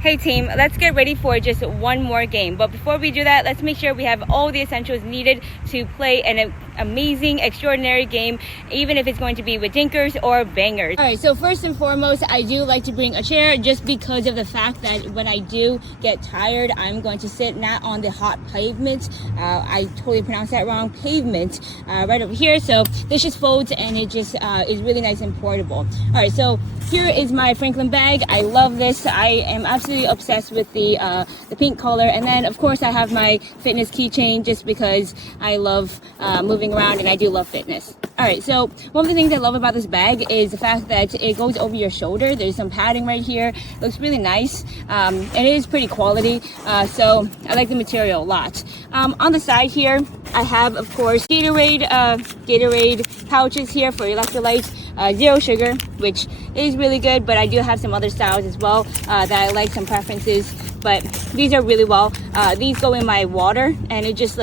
Hey team, let's get ready for just one more game. But before we do that, let's make sure we have all the essentials needed to play an amazing, extraordinary game, even if it's going to be with dinkers or bangers. All right, so first and foremost, I do like to bring a chair just because of the fact that when I do get tired, I'm going to sit not on the hot pavement. I totally pronounced that wrong, pavement, right over here. So this just folds and it just is really nice and portable. All right, so here is my Franklin bag. I love this. I am absolutely obsessed with the pink color, and then of course I have my fitness keychain just because I love moving around and I do love fitness. All right, so one of the things I love about this bag is the fact that it goes over your shoulder. There's some padding right here. It looks really nice, and it is pretty quality, so I like the material a lot. On the side here, I have, of course, Gatorade pouches here for electrolytes. Zero sugar, which is really good, but I do have some other styles as well that I like, some preferences, but these are really well. These go in my water and it just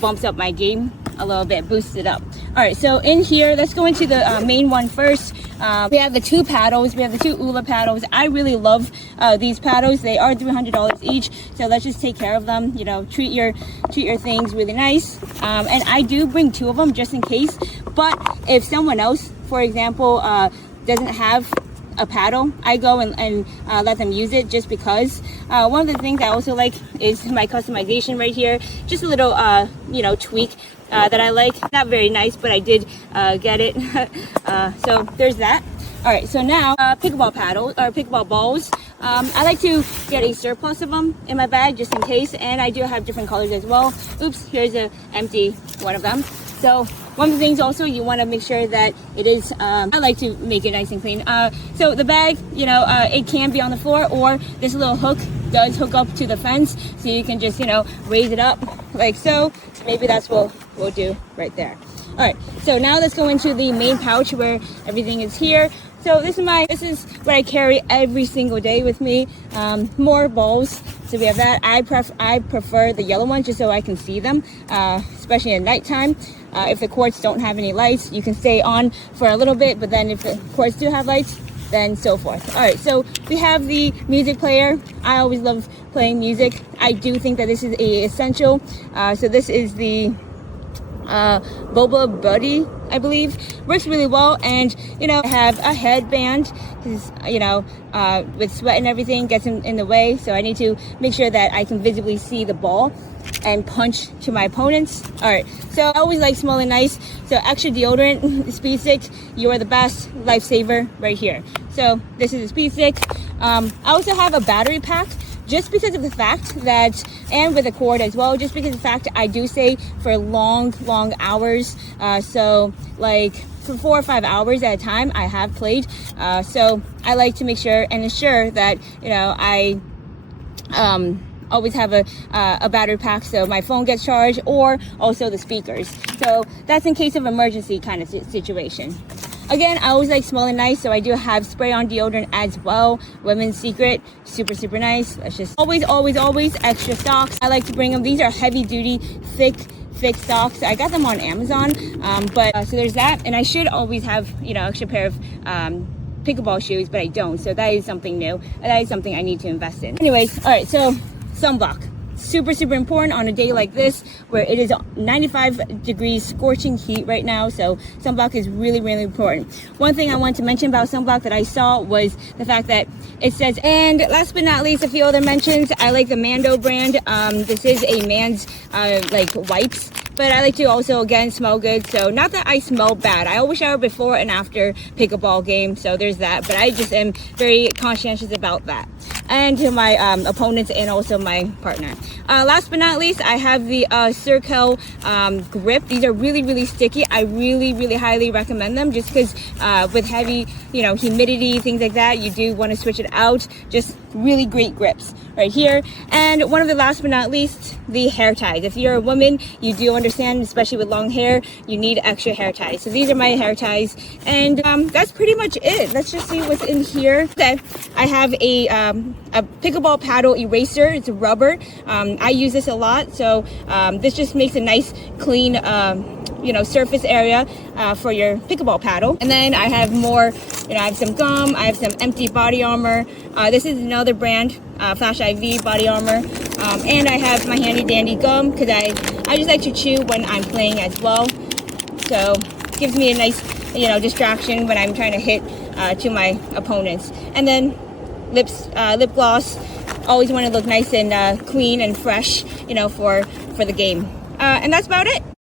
bumps up my game a little bit, boosts it up. All right, so in here, let's go into the main one first. We have the two paddles. We have the two Ula paddles. I really love these paddles. They are $300 each, so let's just take care of them. Treat your things really nice. And I do bring two of them just in case, but if someone else, for example, doesn't have a paddle, I go and let them use it just because. One of the things I also like is my customization right here. Just a little, tweak that I like. Not very nice, but I did get it. So there's that. All right, so now pickleball paddles or pickleball balls. I like to get a surplus of them in my bag just in case, and I do have different colors as well. Oops, here's an empty one of them. So one of the things also, you want to make sure that it is, I like to make it nice and clean. So the bag, it can be on the floor, or this little hook does hook up to the fence, so you can just, raise it up like so. So maybe that's what we'll do right there. All right, so now let's go into the main pouch where everything is here. So this is what I carry every single day with me. More balls. So we have that. I prefer the yellow ones just so I can see them, especially at nighttime. If the courts don't have any lights, you can stay on for a little bit, but then if the courts do have lights, then so forth. All right, so we have the music player. I always love playing music. I do think that this is essential. So this is the Boba Buddy, I believe. Works really well, and I have a headband because with sweat and everything gets in the way, so I need to make sure that I can visibly see the ball and punch to my opponents. All right, so I always like smelling nice, so extra deodorant. Speed stick, you are the best, lifesaver right here. So this is a speed stick. I also have a battery pack, just because of the fact that, and with a cord as well, just because of the fact I do stay for long hours. So like for 4 or 5 hours at a time, I have played. So I like to make sure and ensure that, I always have a battery pack so my phone gets charged, or also the speakers. So that's in case of emergency kind of situation. Again, I always like smelling nice, so I do have spray-on deodorant as well. Women's Secret, super nice. Let's just always extra socks. I like to bring them. These are heavy-duty, thick socks. I got them on Amazon, but so there's that. And I should always have, extra pair of pickleball shoes, but I don't. So that is something new. That is something I need to invest in. Anyways, all right. So sunblock. Super important on a day like this where it is 95 degrees scorching heat right now, so sunblock is really important. One thing I want to mention about sunblock that I saw was the fact that it says, and last but not least, a few other mentions. I like the Mando brand. This is a man's wipes, but I like to also again smell good. So not that I smell bad. I always shower before and after pickleball game, so there's that, but I just am very conscientious about that. And to my opponents and also my partner. Last but not least, I have the Circle grip. These are really sticky. I really highly recommend them just because with heavy, humidity, things like that, you do want to switch it out. Just really great grips right here. And one of the last but not least, the hair ties. If you're a woman, you do understand, especially with long hair, you need extra hair ties. So these are my hair ties, and that's pretty much it. Let's just see what's in here. Okay, I have a pickleball paddle eraser. It's rubber. I use this a lot, so this just makes a nice clean surface area for your pickleball paddle. And then I have more, I have some gum, I have some empty body armor. This is another brand, Flash IV body armor. And I have my handy dandy gum because I just like to chew when I'm playing as well. So it gives me a nice, distraction when I'm trying to hit to my opponents. And then lip gloss. Always want to look nice and clean and fresh, for the game. And that's about it.